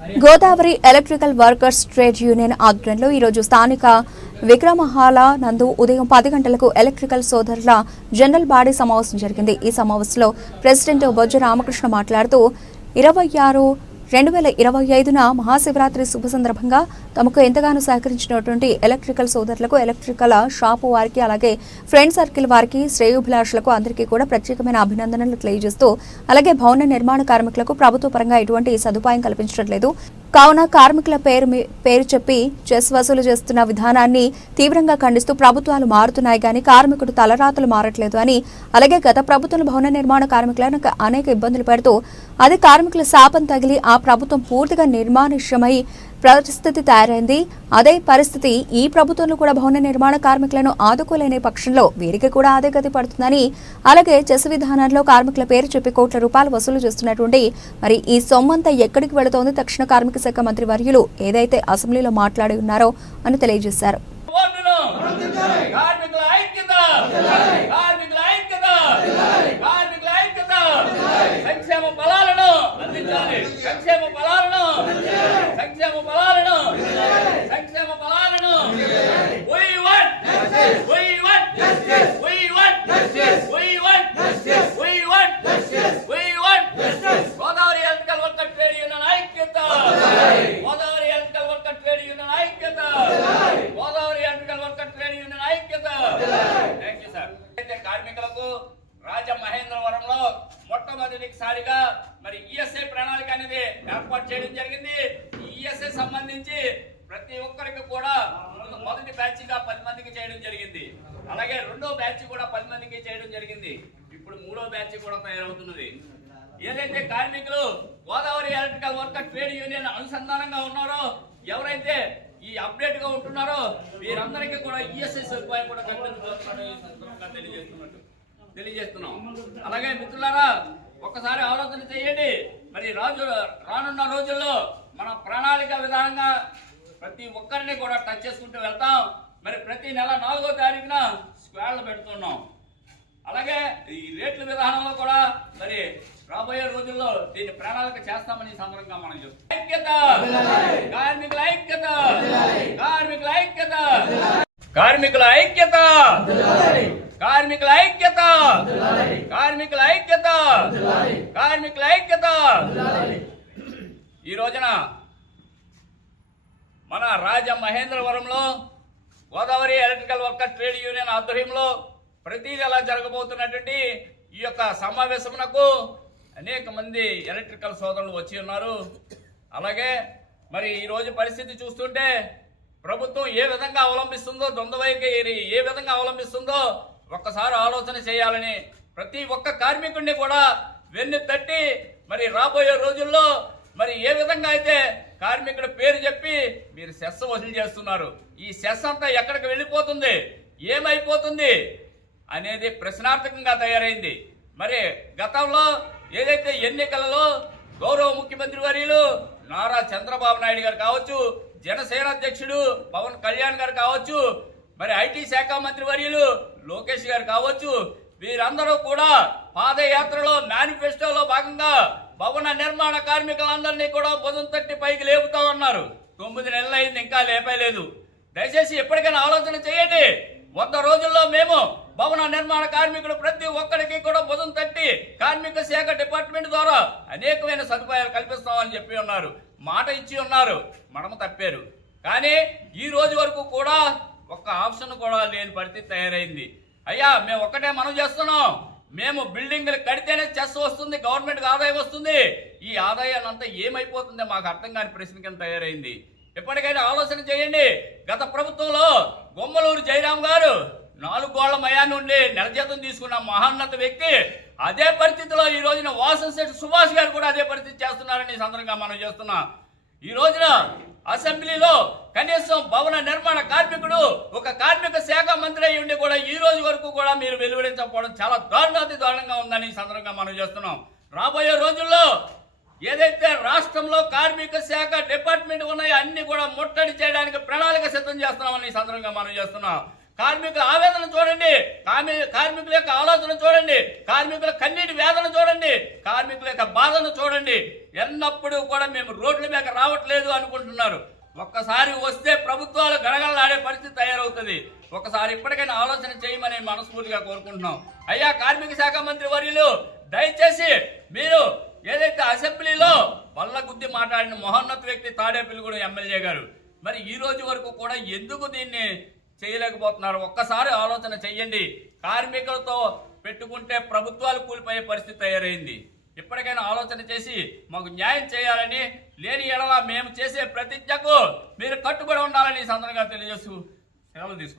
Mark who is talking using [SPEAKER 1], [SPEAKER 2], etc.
[SPEAKER 1] Godavari electrical workers trade union ఆధ్వర్యంలో ఈరోజు స్థానిక విక్రమహాల నందు ఉదయం పది గంటలకు ఎలక్ట్రికల్ సోదరుల జనరల్ బాడీ సమావేశం జరిగింది. ఈ సమావేశంలో ప్రెసిడెంట్ బొజ్జ రామకృష్ణ మాట్లాడుతూ ఇరవై ఆరు రెండు వేల ఇరవై ఐదున మహాశివరాత్రి శుభ సందర్భంగా తమకు ఎంతగానో సహకరించినటువంటి ఎలక్ట్రికల్ సోదరులకు ఎలక్ట్రికల్ షాపు వారికి అలాగే ఫ్రెండ్ సర్కిల్ వారికి శ్రేయోభిలాషులకు అందరికీ కూడా ప్రత్యేకమైన అభినందనలు తెలియజేస్తూ అలాగే భవన నిర్మాణ కార్మికులకు ప్రభుత్వ పరంగా ఎటువంటి సదుపాయం కల్పించడం లేదు. కావున కార్మికుల పేరు మీ- పేరు చెప్పి చెస్ వసూలు చేస్తున్న విధానాన్ని తీవ్రంగా ఖండిస్తూ ప్రభుత్వాలు మారుతున్నాయి కానీ కార్మికుడు తలరాతలు మారట్లేదు అని అలాగే గత ప్రభుత్వం భవన నిర్మాణ కార్మికులను అనేక ఇబ్బందులు పెడుతూ అది కార్మికుల శాపం తగిలి ఆ ప్రభుత్వం పూర్తిగా నిర్మానుష్యమై పరిస్థితి తయారైంది. అదే పరిస్థితి ఈ ప్రభుత్వంలో కూడా భవన నిర్మాణ కార్మికులను ఆదుకోలేని పక్షంలో వీరికి కూడా అదే గతి పడుతుందని అలాగే చెస్ విధానంలో కార్మికుల పేరు చెప్పి కోట్ల రూపాయలు వసూలు చేస్తున్నటువంటి మరి ఈ సొమ్మంతా ఎక్కడికి వెళుతోంది? తక్షణ కార్మిక శాఖ మంత్రి వర్యులు ఏదైతే అసెంబ్లీలో మాట్లాడి ఉన్నారో అని తెలియజేశారు.
[SPEAKER 2] సంక్షేమ ఫలాలను అందించాలి. సంక్షేమ ఫలాలను సంక్షేమ ఫలాలను సంక్షేమ ఫలాలను We want We want We want We want We want We want Godavari electrical worker trade union ఐక్యత Godavari electrical worker trade union ఐక్యత Godavari electrical worker trade union ఐక్యత థ్యాంక్ యూ సార్ అయితే కార్మికులకు రాజమహేంద్రవరంలో ఒక్కసారిగా మరి ఈఎస్ఐ ప్రణాళిక అనేది ఏర్పాటు చేయడం జరిగింది. ఈఎస్ఐ సంబంధించి ప్రతి ఒక్కరికి కూడా మొదటి బ్యాచ్గా పది మందికి చేయడం జరిగింది. అలాగే రెండో బ్యాచ్ కూడా పది మందికి చేయడం జరిగింది. ఇప్పుడు మూడో బ్యాచ్ కూడా తయారవుతున్నది. ఏదైతే కార్మికులు Godavari electrical worker trade union అనుసంధానంగా ఉన్నారో ఎవరైతే ఈ అప్డేట్గా ఉంటున్నారో వీరందరికీ కూడా ఈఎస్ఐ సదుపాయం కూడా తెలియజేస్తున్నట్టు. తెలియజేస్తున్నాం. అలాగే మిత్రులారా ఒక్కసారి ఆలోచన చేయండి. మరి రాజు రానున్న రోజుల్లో మన ప్రణాళిక విధానంగా ప్రతి ఒక్కరిని కూడా టచ్ చేసుకుంటూ వెళ్తాం. మరి ప్రతి నెల నాలుగో తారీఖున స్క్వాడ్లు పెడుతున్నాం. అలాగే ఈ రేట్ల విధానంలో కూడా మరి రాబోయే రోజుల్లో దీన్ని ప్రణాళిక చేస్తామని సందర్భంగా మనం చెప్తాం ఐక్యత! కార్మికుల ఐక్యత! కార్మికుల ఐక్యత! కార్మికుల ఐక్యత! కార్మికుల ఐక్యత. కార్మికుల ఐక్యత. కార్మికుల ఐక్యత. ఈ రోజున మన రాజ మహేంద్రవరంలో Godavari electrical worker trade union ఆధ్వర్యంలో ప్రతి నెల జరగబోతున్నటువంటి ఈ యొక్క సమావేశమునకు అనేక మంది ఎలక్ట్రికల్ సోదరులు వచ్చి ఉన్నారు. అలాగే మరి ఈరోజు పరిస్థితి చూస్తుంటే ప్రభుత్వం ఏ విధంగా అవలంబిస్తుందో ద్వంద్వైఖరి ఏ విధంగా అవలంబిస్తుందో ఒక్కసారి ఆలోచన చేయాలని ప్రతి ఒక్క కార్మికుడిని కూడా వెన్ను తట్టి మరి రాబోయే రోజుల్లో మరి ఏ విధంగా అయితే కార్మికుడి పేరు చెప్పి మీరు సెస్ వసూలు చేస్తున్నారు ఈ సెస్ అంతా ఎక్కడికి వెళ్ళిపోతుంది ఏమైపోతుంది అనేది ప్రశ్నార్థకంగా తయారైంది. మరి గతంలో ఏదైతే ఎన్నికలలో గౌరవ ముఖ్యమంత్రి వర్యులు నారా చంద్రబాబు నాయుడు గారు కావచ్చు జనసేన అధ్యక్షుడు పవన్ కళ్యాణ్ గారు కావచ్చు మరి ఐటీ శాఖ మంత్రి వర్యులు లోకేష్ గారు కావచ్చు వీరందరూ కూడా పాదయాత్రలో మేనిఫెస్టోలో భాగంగా భవన నిర్మాణ కార్మికులందరినీ కూడా భుజం తట్టి పైకి లేపుతా ఉన్నారు. తొమ్మిది నెలలైంది ఇంకా లేపలేదు. దయచేసి ఎప్పటికైనా ఆలోచన చేయండి. వంద రోజుల్లో మేము భవన నిర్మాణ కార్మికులు ప్రతి ఒక్కరికి కూడా భుజం తట్టి కార్మిక శాఖ డిపార్ట్మెంట్ ద్వారా అనేకమైన సదుపాయాలు కల్పిస్తామని చెప్పి ఉన్నారు. మాట ఇచ్చి ఉన్నారు. మనము తప్పారు. కానీ ఈ రోజు వరకు కూడా ఒక్క ఆప్షన్ కూడా లేని పరిస్థితి తయారైంది. అయ్యా మేము ఒక్కటే మనం చేస్తున్నాం. మేము బిల్డింగ్లు కడితేనే చెస్ వస్తుంది గవర్నమెంట్కి ఆదాయం వస్తుంది. ఈ ఆదాయాన్ని అంతా ఏమైపోతుందో మాకు అర్థం కాని ప్రశ్న కింద తయారైంది. ఎప్పటికైనా ఆలోచన చేయండి. గత ప్రభుత్వంలో గొమ్మలూరు జయరాం గారు నాలుగు గోళ్ళ మయాన్ని ఉండి నెల జీతం తీసుకున్న మహాన్నత వ్యక్తి అదే పరిస్థితిలో ఈ రోజున వాసన్ శెట్టి సుభాష్ గారు కూడా అదే పరిస్థితి చేస్తున్నారని సందర్భంగా మనం చేస్తున్నాం. ఈ రోజున అసెంబ్లీలో కనీసం భవన నిర్మాణ శాఖ మంత్రి అయి ఉండి కూడా ఈ రోజు వరకు కూడా మీరు వెలువడించకపోవడం చాలా దారుణాతి దారుణంగా ఉందని సందర్భంగా మనం చేస్తున్నాం. రాబోయే రోజుల్లో ఏదైతే రాష్ట్రంలో కార్మిక శాఖ డిపార్ట్మెంట్ ఉన్నాయో అన్ని కూడా ముట్టడి చేయడానికి ప్రణాళిక సిద్ధం చేస్తున్నామని ఈ సందర్భంగా మనం చేస్తున్నాం. కార్మికుల ఆవేదన చూడండి కార్మికుల యొక్క ఆలోచన చూడండి కార్మికుల కన్నీటి వేదన చూడండి కార్మికుల యొక్క బాధను చూడండి. ఎన్నప్పుడు కూడా మేము రోడ్ల మీద రావట్లేదు అనుకుంటున్నారు. ఒక్కసారి వస్తే ప్రభుత్వాలు గడగడలాడే పరిస్థితి తయారవుతుంది. ఒకసారి ఇప్పటికైనా ఆలోచన చేయమని మనస్ఫూర్తిగా కోరుకుంటున్నాం. అయ్యా కార్మిక శాఖ మంత్రి వర్యులు దయచేసి మీరు ఏదైతే అసెంబ్లీలో వల్ల గుద్ది మాట్లాడిన మహోన్నత వ్యక్తి తాడేపల్లిగూడెం ఎమ్మెల్యే గారు మరి ఈ రోజు వరకు కూడా ఎందుకు దీన్ని చేయలేకపోతున్నారు? ఒక్కసారి ఆలోచన చెయ్యండి. కార్మికులతో పెట్టుకుంటే ప్రభుత్వాలు కూలిపోయే పరిస్థితి తయారైంది. ఇప్పటికైనా ఆలోచన చేసి మాకు న్యాయం చేయాలని లేని ఎడల మేము చేసే ప్రతిజ్ఞకు మీరు కట్టుబడి ఉండాలని సందర్భంగా తెలియజేస్తూ సెలవులు తీసుకుంటాం